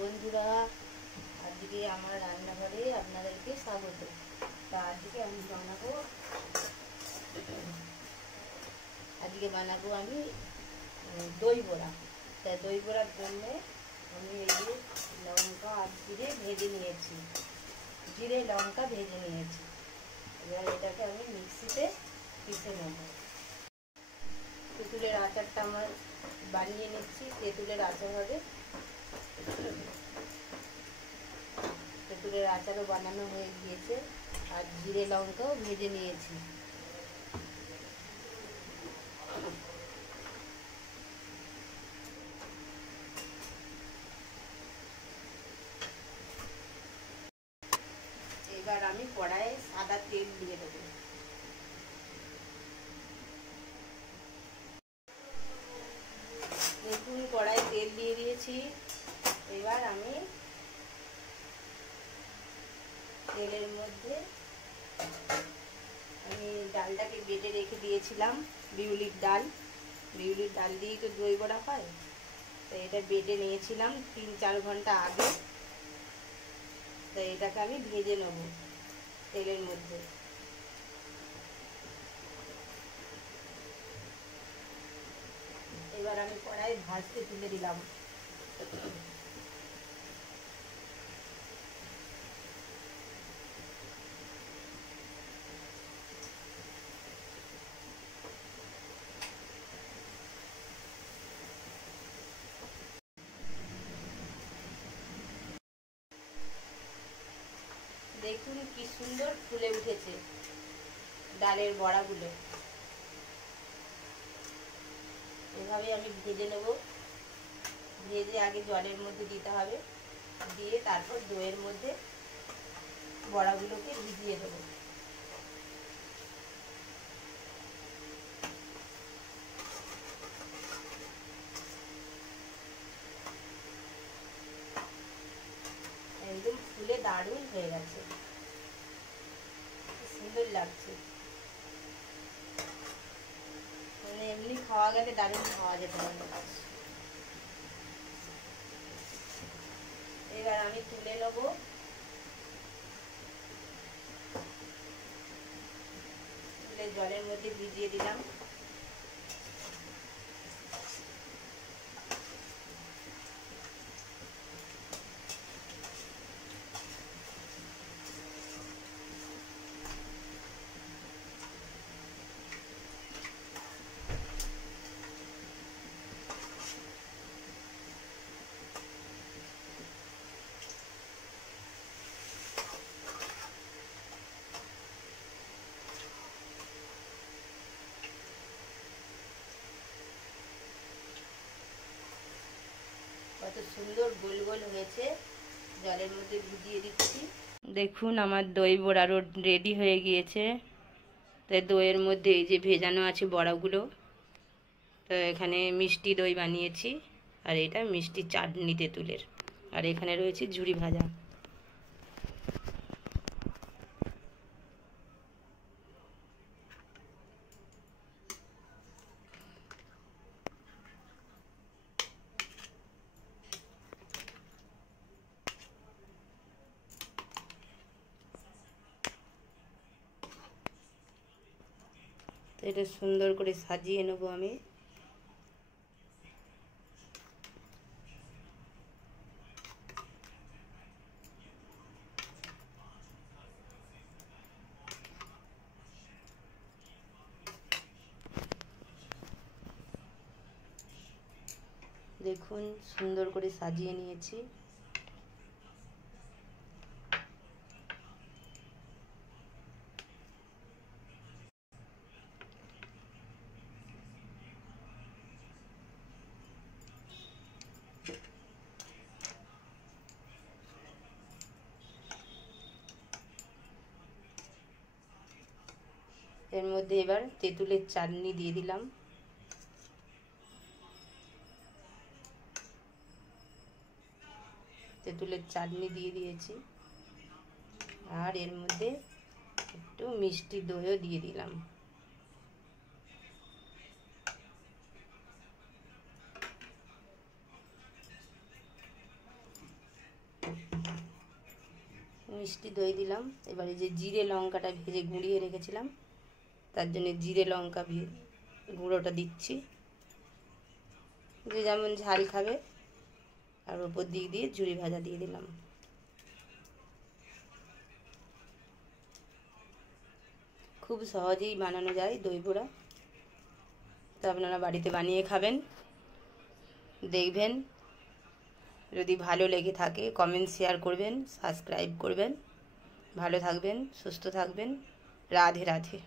বন্ধুরা, আজকে আমার রান্নাঘরে আপনাদেরকে স্বাগত। তা আজকে আমি বানাবো আমি দই বড়া। তা দই বড়ার জন্য আমি এই যে লঙ্কা আর জিরে ভেজে নিয়েছি, জিরে লঙ্কা ভেজে নিয়েছি। এবার এটাকে আমি মিক্সিতে পিষে নেব। তেঁতুলের আচারটা আমার বানিয়ে নিচ্ছি। তেঁতুলের আচার হবে, তেঁতুলের আচারও বানানো হয়ে গিয়েছে, আর জিরে লঙ্কাও ভেজে নিয়েছি। এবার আমি কড়াইয়ে সাদা তেল দিয়ে দেবো। দেখুন, কড়াইয়ে তেল দিয়ে দিয়েছি। এবার আমি তেলের মধ্যে ডালটাকে বেটে রেখে দিয়েছিলাম, বিউলির ডাল দিয়েই তো দই বড়া হয়। তো এটা বেটে নিয়েছিলাম 3-4 ঘন্টা আগে। তো এটাকে আমি ভেজে নেব তেলের মধ্যে। এবার আমি কড়াই ভাজতে তুলে দিলাম। দেখুন কি সুন্দর ফুলে উঠেছে ডালের বড়াগুলো। এভাবে আমি ভেজে নেব। ভেজে আগে জলের মধ্যে দিতে হবে, দিয়ে তারপর দইয়ের মধ্যে বড়াগুলোকে ভিজিয়ে দেবো। একদম ফুলে দারুণ হয়ে গেছে, সুন্দর লাগছে। মানে এমনি খাওয়া গেলে দারুণ খাওয়া যেতে পারে। এবার আমি তুলে নেবো। তুলে জলের মধ্যে ভিজিয়ে দিলাম। কত সুন্দর গোল গোল হয়েছে, জলের মধ্যে ভিজিয়ে দিচ্ছি। দেখুন আমার দই বড়ারও রেডি হয়ে গিয়েছে। তাই দইয়ের মধ্যে এই যে ভেজানো আছে বড়াগুলো। তো এখানে মিষ্টি দই বানিয়েছি, আর এটা মিষ্টি চাটনি তেঁতুলের, আর এখানে রয়েছে ঝুরি ভাজা। তো এটা সুন্দর করে সাজিয়ে নেবো আমি। দেখুন সুন্দর করে সাজিয়ে নিয়েছি। এর মধ্যে এবার তেঁতুলের চাটনি দিয়ে দিলাম। তেঁতুলের চাটনি দিয়ে দিয়েছি, আর এর মধ্যে একটু মিষ্টি দইও দিয়ে দিলাম। মিষ্টি দই দিলাম। এবারে যে জিরে লঙ্কাটা ভেজে গুঁড়িয়ে রেখেছিলাম তার জন্য জিরে লঙ্কা গুঁড়োটা দিচ্ছি, যে যেমন ঝাল খাবে। আর ওপর দিক দিয়ে ঝুরি ভাজা দিয়ে দিলাম। খুব সহজেই বানানো যায় দই বড়া, তো আপনারা বাড়িতে বানিয়ে খাবেন, দেখবেন। যদি ভালো লেগে থাকে কমেন্ট শেয়ার করবেন, সাবস্ক্রাইব করবেন। ভালো থাকবেন, সুস্থ থাকবেন। রাধে রাধে।